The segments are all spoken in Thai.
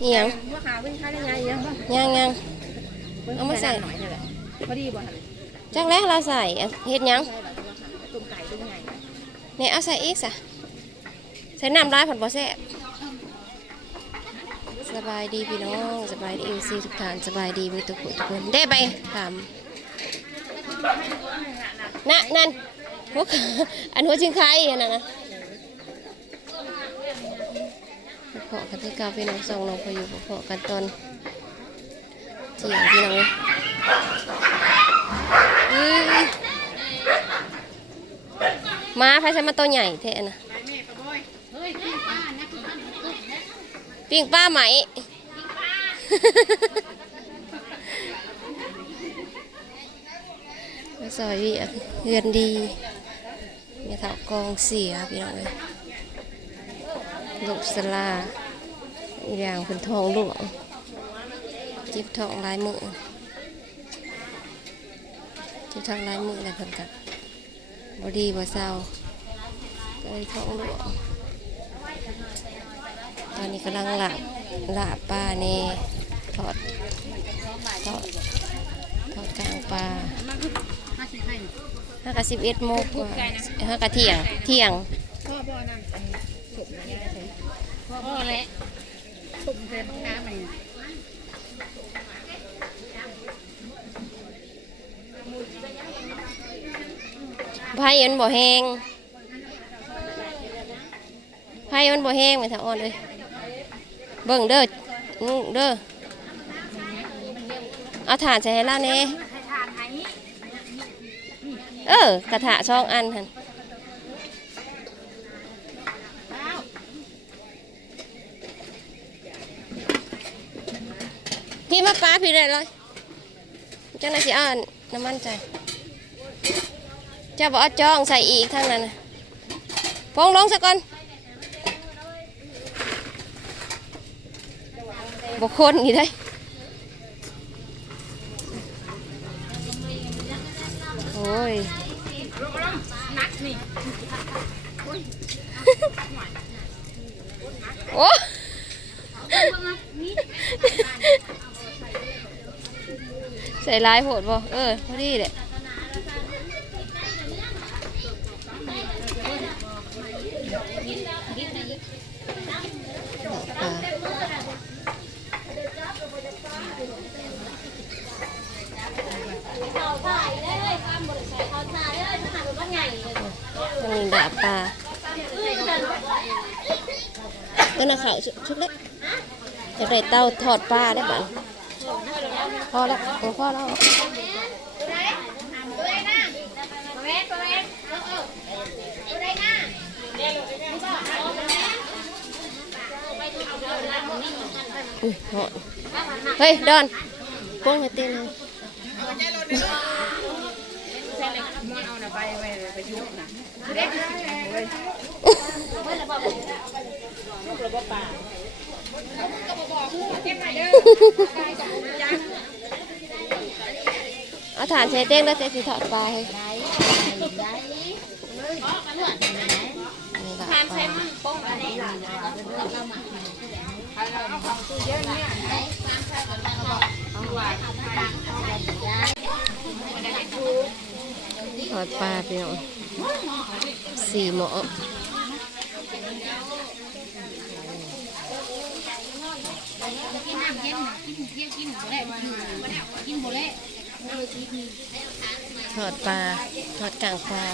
อีหยังหัวขาวิ่งค่าได้ไงยังบ่ย่างย่างบิ่งเอามาใส่หน่อยนี่แหละพอดีบ่หั่นจักแล้วเราใส่อะเฮ็ดหยังใช่แบบหัวขาตุ่มไก่ตุ่มไงเนี่ยเอาใส่อีกซะใส่น้ำร้ายผัดบ่แซ่บสบายดีพี่น้องสบายดีเอซีทุกท่านสบายดีมีทุกคนทุกคนได้ไปถามน่ะนั่นหัวขาอันหัวชิงไข่อันนั้นนะ พอกันที่กาพี่น้องส่งลงไปอยู่พอกันตอนเจียงพี่น้องเลยมาพายใช้มาตัวใหญ่เท่นะปิ้งป้าไหมมาซอยเวียกเฮือนดีมีเถากองเสียพี่น้องเลย ลูกสลาอย่างเป็นทองหลวงจิบทองลายมือจิบทองลายมืออะไรเพิ่นกันบอดีบ่เศร้าก็เลยทองหลวงตอนนี้กำลังหลับหลับป้าเน่ทอดทอดทอดกลางปลาห้าสิบให้ห้ากะสิบเอ็ดโมงกว่าห้ากะเที่ยงเที่ยง พ่อและตุ่มเต็มน้ำมันไผ่มันบ่แห้งไผ่มันบ่แห้งไปถ้าอ่อนเลยเบิ่งเด้อเด้อเอาถ่านใส่ให้ล่าแหน่เออกระทะช่องอันหัน มาป้าพี่ได้เลยจังได๋สิเอาอันน้ำมันใจจะบอกเอาจ้องใส่อีกทั้งนั้นน่ะพงลงสักก่อนบกคนนี่ได้โอ้ยนักนี่โอ้ ใส่ลายโหดบ่เออพอดีแหละอ่าอันนี้ดาบปลาก็น่ะเขาชุชุดเล็กจะได้เต้าทอดปลาได้บ้าง พอแล้วโอ้พอแล้วอุ้ยเฮ้ยดอนโป้งให้เต้นเลยใช่เลยมันเอาน่ะไปไปไปยุบน่ะเด็กเลยเก็บไหนเด้อ เอาถานใช้เต้งแล้วเต้สิทอดปลาให้นี่ดาบปลาทอดปลาพี่น้องสี่หมอ ทอดปลาทอดกลางปลา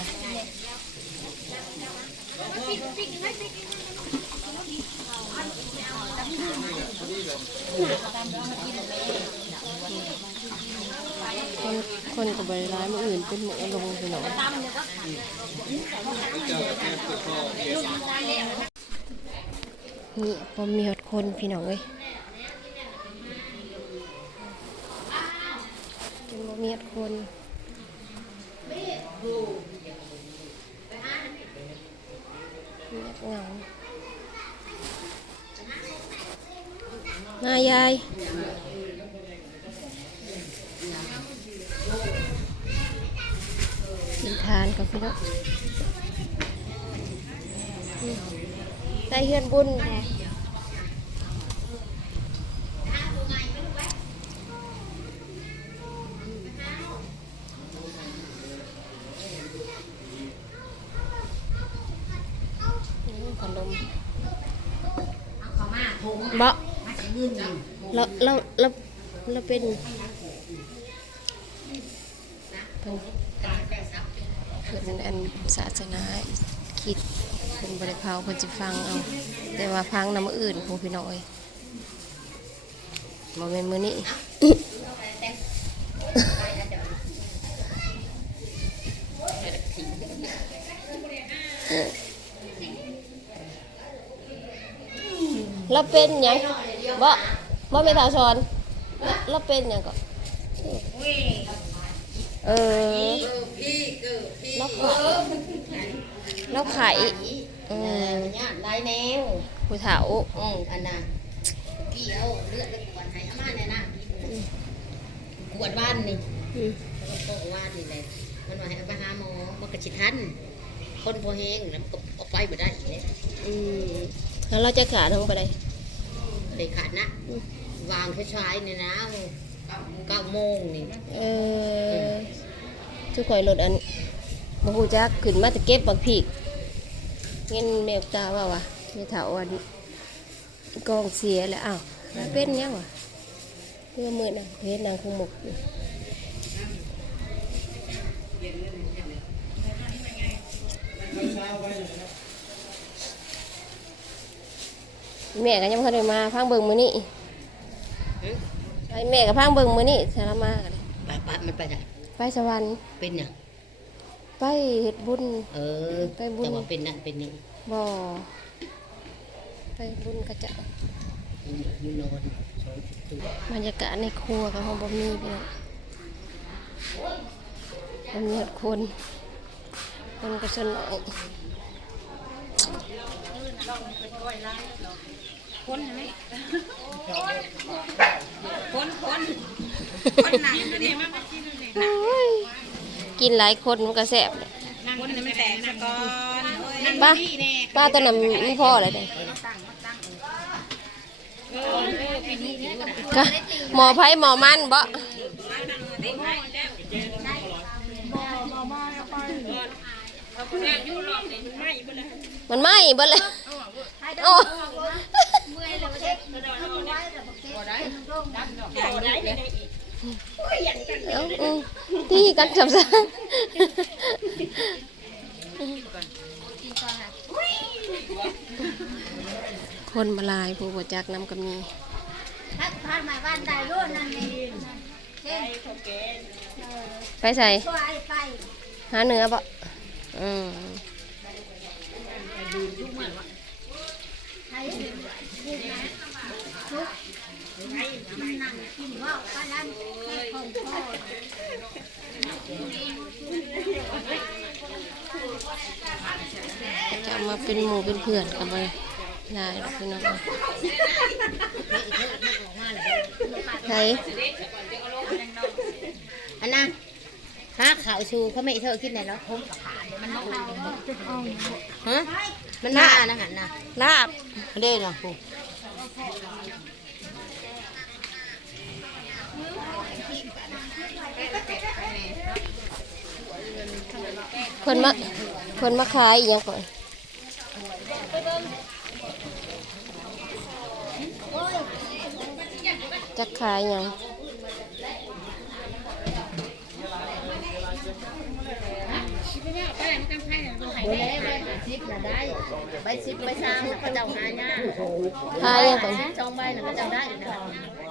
คนคนกับบร้ายมืออื่นเป็นหมูลงพี่น้องนี่พอมีหดคนพี่น้องเอ้ย จนบ่มีหดคนเงียบเงามายายกินทานกับพี่น้องได้เฮือนบุญแท้ บ่เราเราเราเราเป็นเป็นเป็นอันศาสนาคิดเป็นบริพาวเพิ่นจะฟังเอา แต่ว่าฟังน้ำอื่นพงพี่น้อยบ่แม่นมื้อนี้ เราเป็นหยังบ่บ่แม่นสาวสอนเราเป็นหยังก็เออเราไข่เราไข่เออเนี่ยได้แนวผู้เฒ่าอืมอันน่ะพี่เอาเลือดไปกวดให้อาม่าเนี่ยนะกวดบ้านนี่อืมแล้วก็โตว่านนี่แหละมันว่าให้เอาไปหาหมอมันก็สิทันคนพอแห้งแล้วมันก็เอาไปบ่ได้อีกเลยอืม แล้วเราจะขาดลงไปได้เลยขาดนะ วางช้าๆเนี่ยนะเก้าโมงนี่เออทุกข่อยรถอันบ่ฮู้จักขึ้นมาแต่เก็บบักพริกเงินแม่ตาว่าว่ะแม่เฒ่าอันกองเสียแล้วอ้าวแล้วเป็นหยังวะเพื่อมื้อน่ะเฮ็ดนางคงหมกอยู่ แม่ก็ยังบ่ทันได้มาพังเบิ่งมื้อนี้ไปแม่ก็พังเบิ่งมื้อนี้สารมากันไปไปมันไปไหนไปสวรรค์เป็นหยังไปเฮ็ดบุญ เออไปบุญ แต่ว่าเป็นนั่นเป็นนี่บ่ไปบุญกระจะอยู่นอนสองตัวบรรยากาศในครัวก็คงบ่มีพี่น้องบ่มีคนคนก็ส่วนน้อย คนไหมคนคนคนหนังเนี่ยมันไม่กินเลยโอ้ยกินหลายคนมันก็แซ่บเลยคนเนี่ยมันแตกสะกอนป้าป้าตัวนั้นมันพ่ออะไรเด้เออเออปีนี้เนี่ยต้องก็หมอไผหมอมันบ่ติดให้แล้วเอาคนแรกยุ่งหลอกเลยไม่ไปเลยมันไหม้เบิดเลย โอ้เอาได้เลยเอ้าอืมที่กันจับซะคนมาลายผู้บ่จักน้ำก็มีถ้าผ่านมาบ้านใดรุ่นนั่นเองเช่นไปใส่ตัวไอ้ไปหาเนื้อบ่อืม ใช้ดินนะทุกมันนั่งกินว่าวป้าลันแค่ของพ่อ จะ เป็นหมู่เป็นเพื่อนกันบ่ได้ดอกพี่น้องใส่อันน่ะถ้าข่าวชูเขาไม่ให้เธอคิดไหนแล้วฮะมันมานะหันนะลาบเด้เนาะกูคนมาคนมาขายอีหยังก่อน จะขายยังดูแลไปซิบน่ะได้ไปซิบไปช้างเขาเจ้าหายากขายหยังก่อนจองใบน่ะเขาเจ้าได้นะ